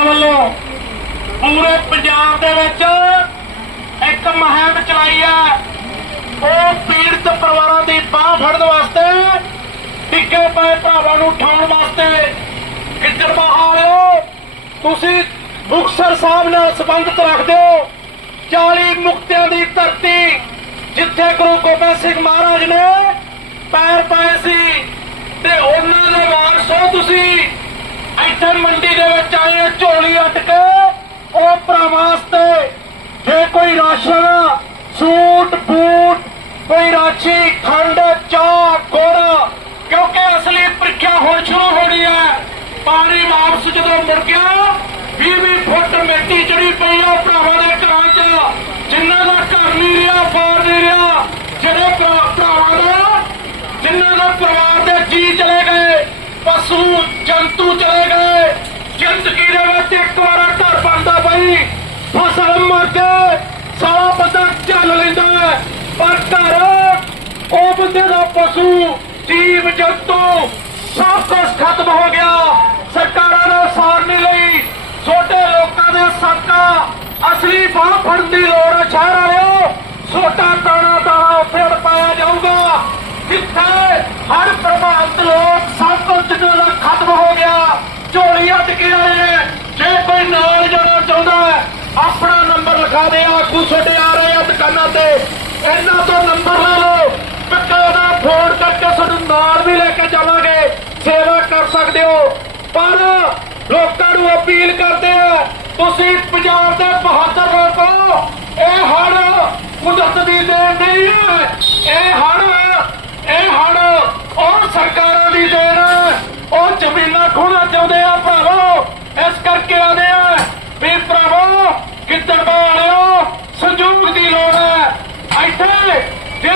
ਸਿੱਖਾਂ ਵੱਲੋਂ ਪੂਰੇ ਪੰਜਾਬ ਦੇ ਵਿੱਚ ਇੱਕ ਮਹਿਮ ਚਲਾਈ ਹੈ ਉਹ ਪੀੜਤ ਪਰਿਵਾਰਾਂ ਦੀ ਬਾਹ ਫੜਨ ਵਾਸਤੇ, ਟਿੱਕੇ ਪਏ ਭਰਾਵਾਂ ਨੂੰ ਉਠਾਉਣ ਵਾਸਤੇ ਕਿੱਧਰ ਮਹਾਲਿਓ ਤੁਸੀਂ ਮੁਕਤਸਰ ਸਾਹਿਬ ਨਾਲ ਸੰਬੰਧਤ ਰੱਖਦੇ ਹੋ। 40 ਮੁਕਤਿਆਂ ਦੀ ਧਰਤੀ ਜਿੱਥੇ ਗੁਰੂ ਗੋਬਿੰਦ ਸਿੰਘ ਮਹਾਰਾਜ ਨੇ ਪੈਰ ਪਾਏ ਸੀ, ਤੇ ਉਹਨਾਂ ਦੇ ਵਾਰਸੋ ਤੁਸੀਂ। ਇੱਥੇ ਮੰਡੀ ਦੇ ਵਿੱਚ ਆਏ ਹੋ ਝੋਲੀ ਅੱਟ ਕੇ ਉਹ ਵਾਸਤੇ ਜੇ ਕੋਈ ਰਾਸ਼ਨ, ਸੂਟ, ਬੂਟ, ਕੋਈ ਰਾਸ਼ੀ, ਖੰਡ, ਚਾਹ, ਗੁੜ, ਕਿਉਂਕਿ ਅਸਲੀ ਪ੍ਰੀਖਿਆ ਹੁਣ ਸ਼ੁਰੂ ਹੋਣੀ ਹੈ। ਪਾਣੀ ਵਾਪਸ ਜਦੋਂ ਮੁੜ ਗਿਆ 20 ਫੁੱਟ ਮਿੱਟੀ ਚੜੀ ਪਈ ਆ ਭਰਾਵਾਂ ਦੇ ਘਰਾਂ 'ਚ। ਜਿਨ੍ਹਾਂ ਦਾ ਘਰ ਨਹੀਂ ਰਿਹਾ, ਬਾਹਰ ਨਹੀਂ ਰਿਹਾ, ਜਿਹੜੇ ਭਰਾਵਾਂ ਦਾ, ਜਿਨ੍ਹਾਂ ਦਾ ਪਰਿਵਾਰ ਦੇ ਜੀ ਚਲੇ ਗਏ, ਪਸ਼ੂ, ਜੰਤੂ ਚਲੇ ਗਏ ਜ਼ਿੰਦਗੀ ਦੇ ਵਿੱਚ ਇੱਕ ਵਾਰ ਘਰ ਬਣਦਾ ਬਈ ਫਸਲ ਮਰ ਕੇ ਸਾਰਾ ਬੰਦਾ ਚੱਲ ਲੈਂਦਾ ਹੈ ਪਰ ਘਰ ਉਹ ਬੰਦੇ ਪਸ਼ੂ, ਜੀਵ ਜੰਤੂ ਸਭ ਕੁਝ ਖਤਮ ਹੋ ਗਿਆ। ਸਰਕਾਰਾਂ ਨੇ ਸਾਰ ਲਈ। ਛੋਟੇ ਲੋਕਾਂ ਦੇ ਸਦਕਾ ਅਸਲੀ ਬਾਹ ਫੜਨ ਦੀ ਲੋੜ ਹੈ ਸ਼ਹਿਰ ਵਾਲਿਓ। ਛੋਟਾ ਦਾਣਾ ਦਾਣਾ ਉੱਥੇ ਪਾਇਆ ਜਾਊਗਾ। ਜਿੱਥੇ ਹਰ ਪ੍ਰਭਾਵਿਤ ਲੋਕ ਸਭ ਕੁਝ ਜਿਹਨਾਂ ਖਤਮ ਹੋ ਗਿਆ। ਝੋਲੀ ਅੱਟ ਕੇ ਆਏ ਨੇ। ਜੇ ਕੋਈ ਨਾਲ ਜਾਣਾ ਚਾਹੁੰਦਾ ਆਪਣਾ ਨੰਬਰ ਲਿਖਾ ਦੇ ਆਗੂ ਛੋਟੇ ਆ ਰਹੇ ਆ ਦੁਕਾਨਾਂ ਤੇ। ਇਹਨਾਂ ਤੋਂ ਨੰਬਰ ਲੈ ਲਓ ਬਕਾਇਦਾ ਫੋਨ ਕਰਕੇ ਤੁਹਾਨੂੰ ਨਾਲ ਵੀ ਲੈ ਕੇ ਜਾਵਾਂਗੇ ਸੇਵਾ ਕਰ ਸਕਦੇ ਹੋ। ਪਰ ਲੋਕਾਂ ਨੂੰ ਅਪੀਲ ਕਰਦੇ ਆ, ਤੁਸੀਂ ਪੰਜਾਬ ਦੇ ਬਹਾਦਰ ਲੋਕੋ ਇਹ ਹੜ ਕੁਦਰਤ ਦੀ ਦੇਣ ਨਹੀਂ ਹੈ। ਇਹ ਹੜ ਇਹ ਹੜ ਉਹ ਸਰਕਾਰਾਂ ਦੀ ਦੇਣ ਉਹ ਜ਼ਮੀਨਾਂ ਖੋਣਾ ਚਾਹੁੰਦੇ ਆ ਭਰਾਵੋ ਇਸ ਕਰਕੇ ਆਉਂਦੇ ਆ ਵੀ ਭਰਾਵੋ ਕਿੱਧਰ ਵਾਲਿਓ ਸੰਜੋਗ ਦੀ ਲੋੜ ਹੈ ਇੱਥੇ ਜੇ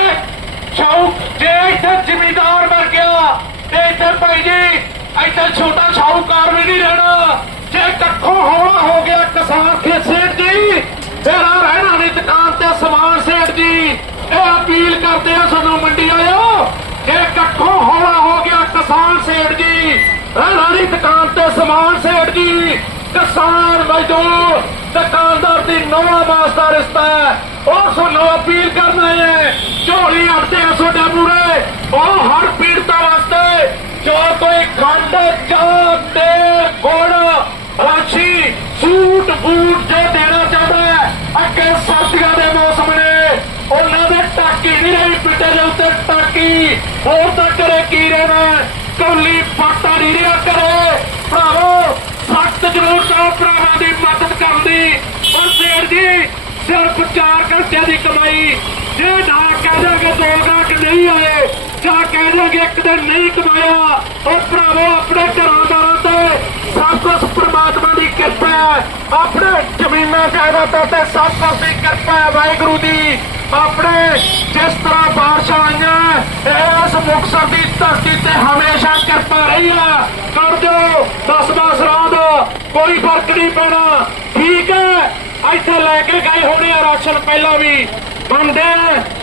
ਸ਼ੌਕ ਜੇ ਇੱਥੇ ਜ਼ਿਮੀਦਾਰ ਮਰ ਗਿਆ ਤੇ ਇੱਥੇ ਭਾਈ ਜੀ ਛੋਟਾ ਸ਼ਾਹੂਕਾਰ ਵੀ ਨਹੀਂ ਰਹਿਣਾ। ਜੇ ਕੱਖੋਂ ਹੌਲਾ ਹੋ ਗਿਆ ਕਿਸਾਨ ਖੇ ਜੀ, ਤੇਰਾ ਰਹਿਣਾ ਨਹੀਂ ਦੁਕਾਨ ਤੇ ਸਮਾਨ ਸੇਠ ਜੀ। ਇਹ ਅਪੀਲ ਕਰਦੇ ਆ, ਸਾਨੂੰ ਮੰਡੀ ਵਾਲਿਓ, ਜੇ ਕੱਖੋਂ ਹੌਲਾ ਹੋ ਗਿਆ ਕਿਸਾਨ ਸੇਠ ਜੀ, ਰਹਿਣਾ ਨਹੀਂ ਦੁਕਾਨ ਤੇ ਸਮਾਨ ਸੇਠ ਜੀ। ਕਿਸਾਨ ਮਜ਼ਦੂਰ ਦੁਕਾਨਦਾਰ ਦੀ ਨਵਾਂ ਵਾਸਤਾ ਰਿਸ਼ਤਾ ਹੈ। ਉਹ ਸਾਨੂੰ ਅਪੀਲ ਕਰਨਾ ਹੈ, ਝੋਲੀ ਅੜਦੇ ਆ ਤੁਹਾਡੇ ਮੂਰੇ ਉਹ ਹਰ ਪੀੜਤਾ ਖੰਡ ਚਾਹ ਗੁੜ ਰਾਸ਼ੀ ਸੂਟ ਬੂਟ ਜੋ ਦੇਣਾ ਚਾਹੁੰਦਾ ਹੈ, ਅੱਗੇ ਸਰਦੀਆਂ ਦੇ ਮੌਸਮ ਨੇ, ਉਹਨਾਂ ਦੇ ਟਾਕੀ ਨਹੀਂ ਰਹੀ ਪਿੱਟੇ ਦੇ ਉੱਤੇ ਟਾਕੀ। ਹੋਰ ਤਾਂ ਕਰੇ ਕੀ ਰਹਿਣਾ ਕੌਲੀ ਪਾਟਾ ਨਹੀਂ ਰਿਹਾ ਕਰੇ। ਭਰਾਵੋ, ਸਖਤ ਜ਼ਰੂਰਤ ਆ ਭਰਾਵਾਂ ਦੀ ਮਦਦ ਕਰਨ ਦੀ। ਪਰ ਸੇਠ ਜੀ, ਸਿਰਫ 4 ਘੰਟੇ ਦੀ ਕਮਾਈ। ਜੇ ਨਾ ਕਹਿ ਦਾਂਗੇ ਦੋ ਗਾਹਕ ਨਹੀਂ ਆਏ, ਜਾਂ ਕਹਿ ਦਾਂਗੇ ਇੱਕ ਦਿਨ ਨਹੀਂ ਕਮਾਇਆ, ਉਹ ਭਰਾਵੋ ਆਪਣੇ ਘਰਾਂ ਦਾਰਾਂ ਤੇ ਸਭ ਕੁਝ ਪ੍ਰਮਾਤਮਾ ਦੀ ਕਿਰਪਾ ਹੈ ਆਪਣੇ ਜ਼ਮੀਨਾਂ ਜਾਇਦਾਦਾਂ ਤੇ ਸਭ ਕੁਝ ਕਿਰਪਾ ਹੈ ਵਾਹਿਗੁਰੂ ਦੀ ਆਪਣੇ ਜਿਸ ਤਰ੍ਹਾਂ ਬਾਰਿਸ਼ਾਂ ਆਈਆਂ, ਇਸ ਮੁਕਤਸਰ ਦੀ ਧਰਤੀ ਤੇ ਹਮੇਸ਼ਾ ਕਿਰਪਾ ਰਹੀ ਹੈ ਕਰ ਦਿਓ 10 10 ਰਾਤ, ਕੋਈ ਫ਼ਰਕ ਨਹੀਂ ਪੈਣਾ। ਠੀਕ ਹੈ, ਇੱਥੇ ਲੈ ਕੇ ਗਏ ਹੋਣੇ ਆ ਰਾਸ਼ਨ ਪਹਿਲਾਂ ਵੀ। ਬੰਦੇ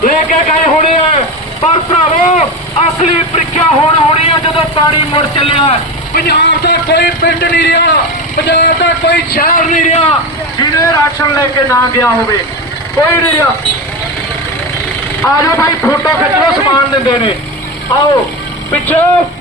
ਲੈ ਕੇ ਗਏ ਹੋਣੇ ਆ। ਪਰ ਭਰਾਵੋ, ਅਸਲੀ ਪ੍ਰੀਖਿਆ ਹੋਣ ਹੋਣੀ ਆ ਜਦੋਂ ਪਾਣੀ ਮੁੜ ਚੱਲਿਆ। ਪੰਜਾਬ ਦਾ ਕੋਈ ਪਿੰਡ ਨਹੀਂ ਰਿਹਾ, ਪੰਜਾਬ ਦਾ ਕੋਈ ਸ਼ਹਿਰ ਨਹੀਂ ਰਿਹਾ, ਜਿਹਨੇ ਰਾਸ਼ਨ ਲੈ ਕੇ ਨਾ ਗਿਆ ਹੋਵੇ, ਕੋਈ ਨਹੀਂ ਰਿਹਾ। ਆ ਜਾਓ ਭਾਈ, ਫੋਟੋ ਖਿੱਚ ਲਓ, ਸਮਾਨ ਦਿੰਦੇ ਨੇ। ਆਓ, ਪਿੱਛੇ।